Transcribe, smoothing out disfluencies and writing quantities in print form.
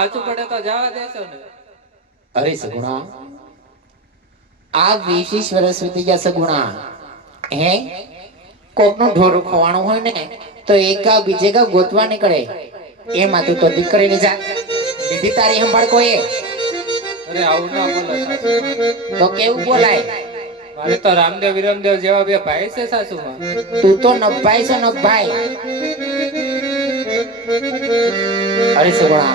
હાચું પડે તો જવા દેશો ને? અરે સગુણા, આ 20 વર્ષ વીતી ગયા સગુણા. હે કોકનું ઢોરું ખોવાનું હોય ને તો એક ગાવ બીજે ગાવ ગોતવા નીકળે. એમાં તું તો દીકરીની જા દીધી તારી સંભાળ કોઈ. અરે આવું ના બોલો સાસુ. તો કેવું બોલાય? મારે તો રામદેવ વિરમદેવ જેવા બે ભાઈ છે સાસુમાં. તું તો નભાઈ છો નભાઈ. અરે સગુણા,